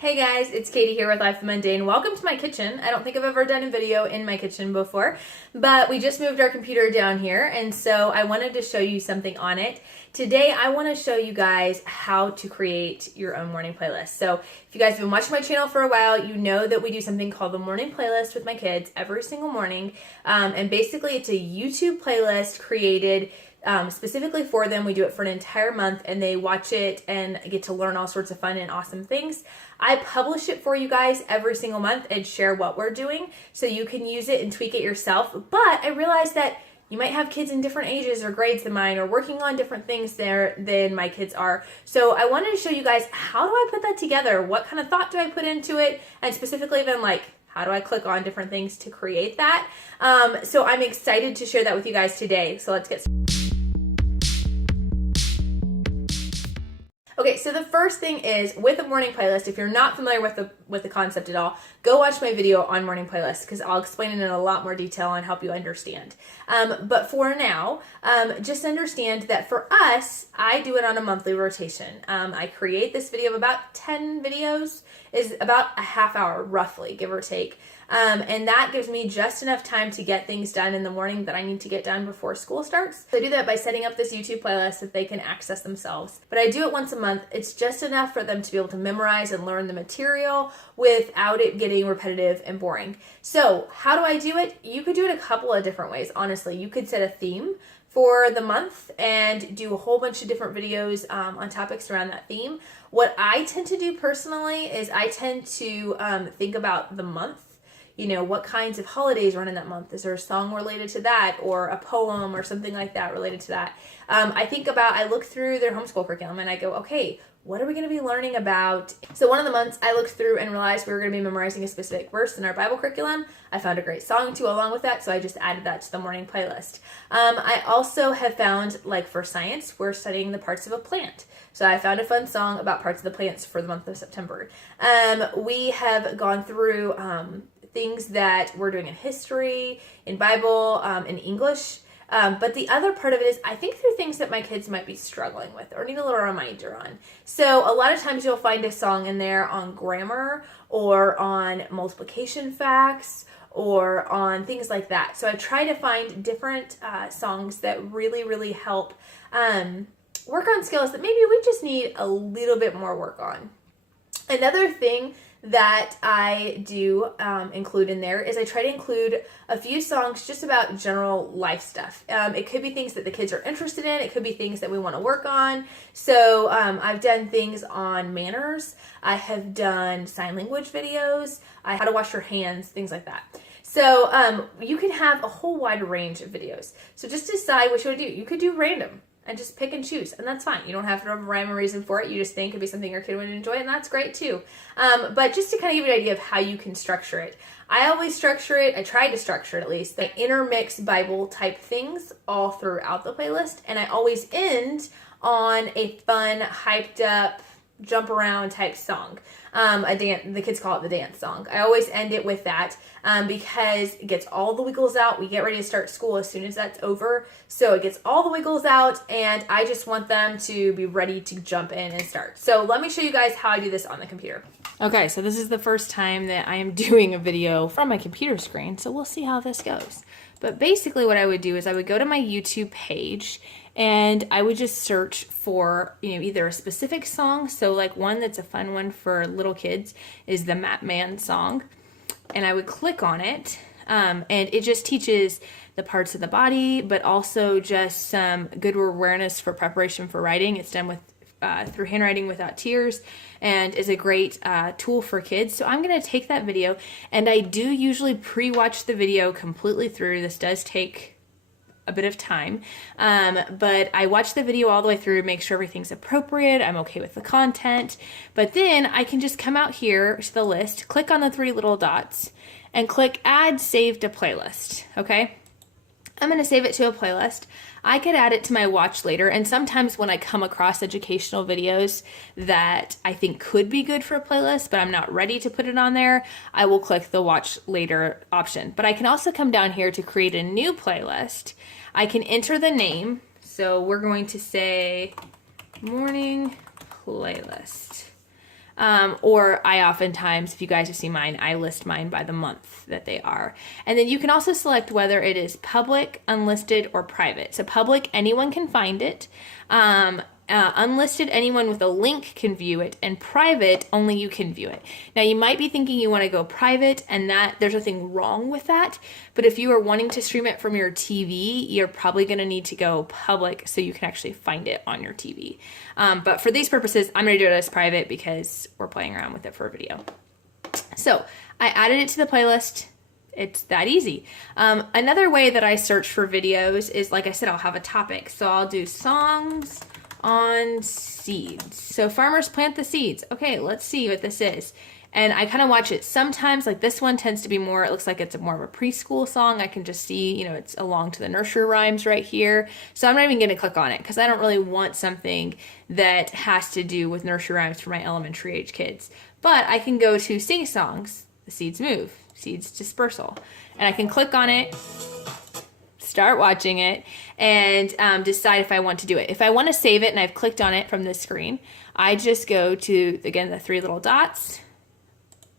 Hey guys, it's Katie here with Life Mundane. Welcome to my kitchen. I don't think I've ever done a video in my kitchen before, but we just moved our computer down here, and so I wanted to show you something on it. Today, I want to show you guys how to create your own morning playlist. So if you guys have been watching my channel for a while, you know that we do something called the morning playlist with my kids every single morning, and basically it's a YouTube playlist created specifically for them. We do it for an entire month and they watch it and get to learn all sorts of fun and awesome things. I publish it for you guys every single month and share what we're doing so you can use it and tweak it yourself. But I realized that you might have kids in different ages or grades than mine or working on different things there than my kids are. So I wanted to show you guys, how do I put that together? What kind of thought do I put into it? And specifically even like, how do I click on different things to create that? So I'm excited to share that with you guys today. So let's get started. Okay, so the first thing is with a morning playlist. If you're not familiar with the concept at all, go watch my video on morning playlists because I'll explain it in a lot more detail and help you understand. But for now, just understand that for us, I do it on a monthly rotation. I create this video of about 10 videos, is about a half hour roughly, give or take. And that gives me just enough time to get things done in the morning that I need to get done before school starts. So I do that by setting up this YouTube playlist that they can access themselves. But I do it once a month. It's just enough for them to be able to memorize and learn the material without it getting repetitive and boring. So how do I do it? You could do it a couple of different ways, honestly. You could set a theme for the month and do a whole bunch of different videos on topics around that theme. What I tend to do personally is I tend to think about the month. You know, what kinds of holidays run in that month? Is there a song related to that or a poem or something like that related to that? I look through their homeschool curriculum and I go, okay, what are we going to be learning about? So one of the months I looked through and realized we were going to be memorizing a specific verse in our Bible curriculum. I found a great song to go along with that, so I just added that to the morning playlist. I also have found, like for science, we're studying the parts of a plant. So I found a fun song about parts of the plants for the month of September. We have gone through things that we're doing in history, in Bible, in English. But the other part of it is I think through things that my kids might be struggling with or need a little reminder on. So a lot of times you'll find a song in there on grammar or on multiplication facts or on things like that. So I try to find different songs that really, really help work on skills that maybe we just need a little bit more work on. Another thing that I do include in there is I try to include a few songs just about general life stuff. It could be things that the kids are interested in. It could be things that we want to work on. So I've done things on manners. I have done sign language videos, how to wash your hands, things like that. So you can have a whole wide range of videos. So just decide what you want to do. You could do random and just pick and choose, and that's fine. You don't have to have a rhyme or reason for it. You just think it could be something your kid would enjoy, and that's great too. But just to kind of give you an idea of how you can structure it, I always structure it, I try to structure it at least, I intermix Bible type things all throughout the playlist, and I always end on a fun, hyped up, jump around type song. The kids call it the dance song. I always end it with that because it gets all the wiggles out. We get ready to start school as soon as that's over. So it gets all the wiggles out and I just want them to be ready to jump in and start. So let me show you guys how I do this on the computer. Okay, so this is the first time that I am doing a video from my computer screen. So we'll see how this goes. But basically what I would do is I would go to my YouTube page and I would just search for, either a specific song. So like one that's a fun one for little kids is the Man song. And I would click on it. And it just teaches the parts of the body, but also just some good awareness for preparation for writing. It's done with through handwriting without tears and is a great tool for kids. So I'm going to take that video, and I do usually pre-watch the video completely through. This does take a bit of time, but I watch the video all the way through, make sure everything's appropriate, I'm okay with the content, but then I can just come out here to the list, click on the three little dots, and click Add Save to Playlist, okay? I'm going to save it to a playlist. I could add it to my watch later, and sometimes when I come across educational videos that I think could be good for a playlist, but I'm not ready to put it on there, I will click the watch later option. But I can also come down here to create a new playlist. I can enter the name, so we're going to say morning playlist. Or I oftentimes, if you guys have seen mine, I list mine by the month that they are. And then you can also select whether it is public, unlisted, or private. So public, anyone can find it. Unlisted, anyone with a link can view it, and private, only you can view it. Now you might be thinking you want to go private, and that there's nothing wrong with that, but if you are wanting to stream it from your TV, you're probably going to need to go public so you can actually find it on your TV. But for these purposes, I'm going to do it as private because we're playing around with it for a video. So I added it to the playlist. It's that easy. Another way that I search for videos is, like I said, I'll have a topic. So I'll do songs on seeds. So farmers plant the seeds. Okay, let's see what this is. And I kind of watch it sometimes. Like this one tends to be more, it looks like it's more of a preschool song. I can just see, you know, it's along to the nursery rhymes right here. So I'm not even going to click on it because I don't really want something that has to do with nursery rhymes for my elementary age kids. But I can go to sing songs, the seeds move, seeds dispersal. And I can click on it, start watching it, and decide if I want to do it. If I want to save it and I've clicked on it from this screen, I just go to, again, the three little dots.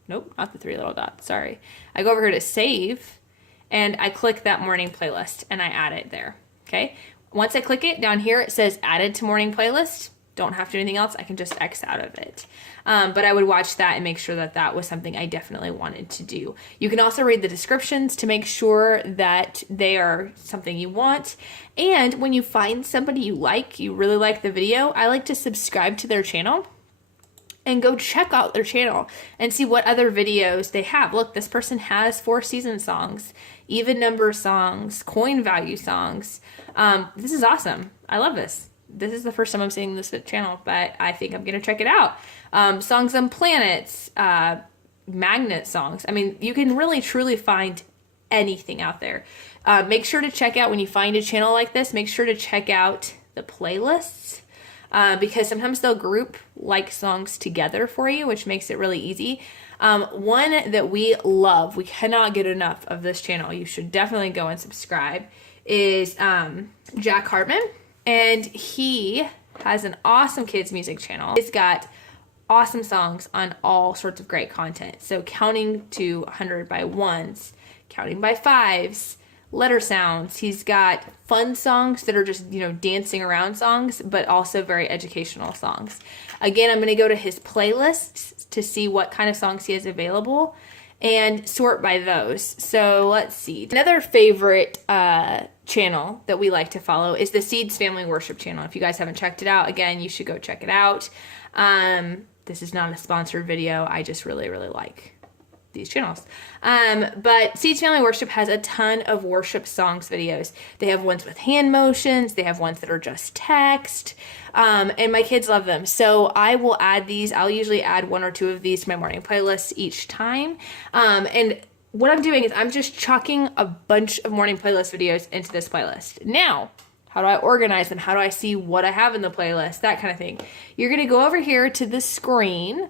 Nope, not the three little dots, sorry. I go over here to save, and I click that morning playlist, and I add it there, okay? Once I click it, down here it says added to morning playlist. Don't have to do anything else. I can just X out of it. But I would watch that and make sure that that was something I definitely wanted to do. You can also read the descriptions to make sure that they are something you want. And when you find somebody you like, you really like the video, I like to subscribe to their channel and go check out their channel and see what other videos they have. Look, this person has 4 season songs, even number songs, coin value songs. This is awesome. I love this. This is the first time I'm seeing this channel, but I think I'm going to check it out. Songs on planets, magnet songs. I mean, you can really truly find anything out there. Make sure to check out, when you find a channel like this, make sure to check out the playlists. Because sometimes they'll group like songs together for you, which makes it really easy. One that we love, we cannot get enough of this channel, you should definitely go and subscribe, is Jack Hartman. And he has an awesome kids music channel. It's got awesome songs on all sorts of great content. So counting to 100 by ones, counting by fives, letter sounds. He's got fun songs that are just, you know, dancing around songs, but also very educational songs. Again, I'm going to go to his playlists to see what kind of songs he has available and sort by those. So let's see. Another favorite channel that we like to follow is the Seeds Family Worship channel. If you guys haven't checked it out, again, you should go check it out. This is not a sponsored video. I just really, really like these channels. But Seeds Family Worship has a ton of worship songs videos. They have ones with hand motions. They have ones that are just text. And my kids love them. So I will add these. I'll usually add 1 or 2 of these to my morning playlists each time. And what I'm doing is I'm just chucking a bunch of morning playlist videos into this playlist. Now, how do I organize them? How do I see what I have in the playlist? That kind of thing. You're going to go over here to the screen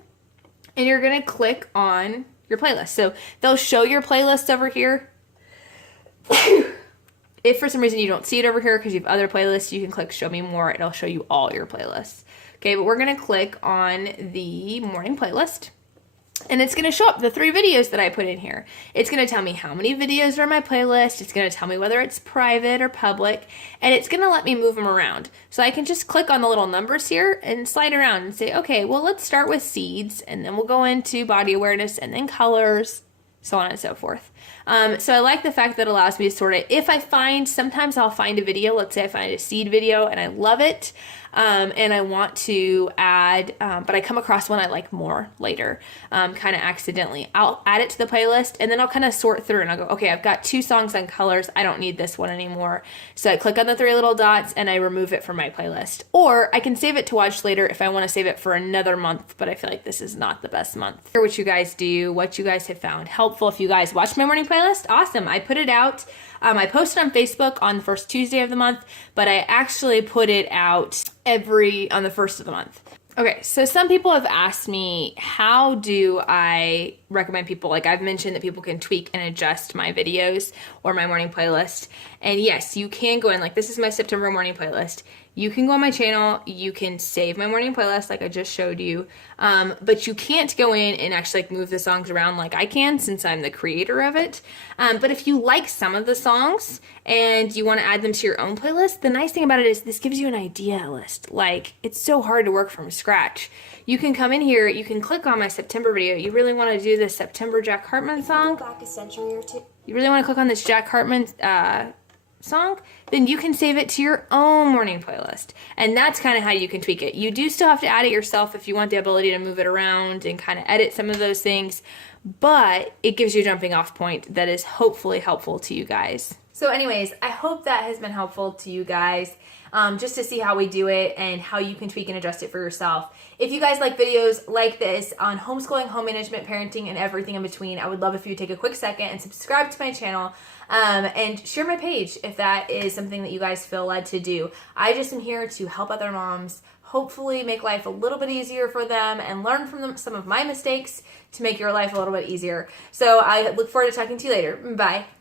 and you're going to click on your playlist. So they'll show your playlist over here. If for some reason you don't see it over here because you have other playlists, you can click show me more. It'll show you all your playlists. Okay, but we're going to click on the morning playlist. And it's going to show up the 3 videos that I put in here. It's going to tell me how many videos are in my playlist. It's going to tell me whether it's private or public. And it's going to let me move them around. So I can just click on the little numbers here and slide around and say, okay, well, let's start with seeds. And then we'll go into body awareness and then colors, so on and so forth. So I like the fact that it allows me to sort it. If I find, sometimes I'll find a video, let's say I find a seed video and I love it, and I want to add, but I come across one I like more later, kind of accidentally. I'll add it to the playlist and then I'll kind of sort through and I'll go, okay, I've got 2 songs on colors. I don't need this one anymore. So I click on the 3 little dots and I remove it from my playlist. Or I can save it to watch later if I want to save it for another month, but I feel like this is not the best month. Hear what you guys do, what you guys have found helpful. If you guys watch my morning playlist, awesome. I put it out. I post it on Facebook on the first Tuesday of the month, but I actually put it out on the first of the month. Okay, so some people have asked me, how do I recommend people? Like I've mentioned that people can tweak and adjust my videos or my morning playlist. And yes, you can go in, like this is my September morning playlist. you can go on my channel, you can save my morning playlist like I just showed you, but you can't go in and actually like move the songs around like I can since I'm the creator of it. But if you like some of the songs and you want to add them to your own playlist, the nice thing about it is this gives you an idea list. Like, it's so hard to work from scratch. You can come in here, you can click on my September video. You really want to do this September Jack Hartman song? Go back a century or two. You really want to click on this Jack Hartman song, then you can save it to your own morning playlist. And that's kind of how you can tweak it. You do still have to add it yourself if you want the ability to move it around and kind of edit some of those things, but it gives you a jumping off point that is hopefully helpful to you guys. So anyways, I hope that has been helpful to you guys, just to see how we do it and how you can tweak and adjust it for yourself. If you guys like videos like this on homeschooling, home management, parenting, and everything in between, I would love if you take a quick second and subscribe to my channel, and share my page if that is something that you guys feel led to do. I just am here to help other moms hopefully make life a little bit easier for them and learn from them some of my mistakes to make your life a little bit easier. So I look forward to talking to you later. Bye.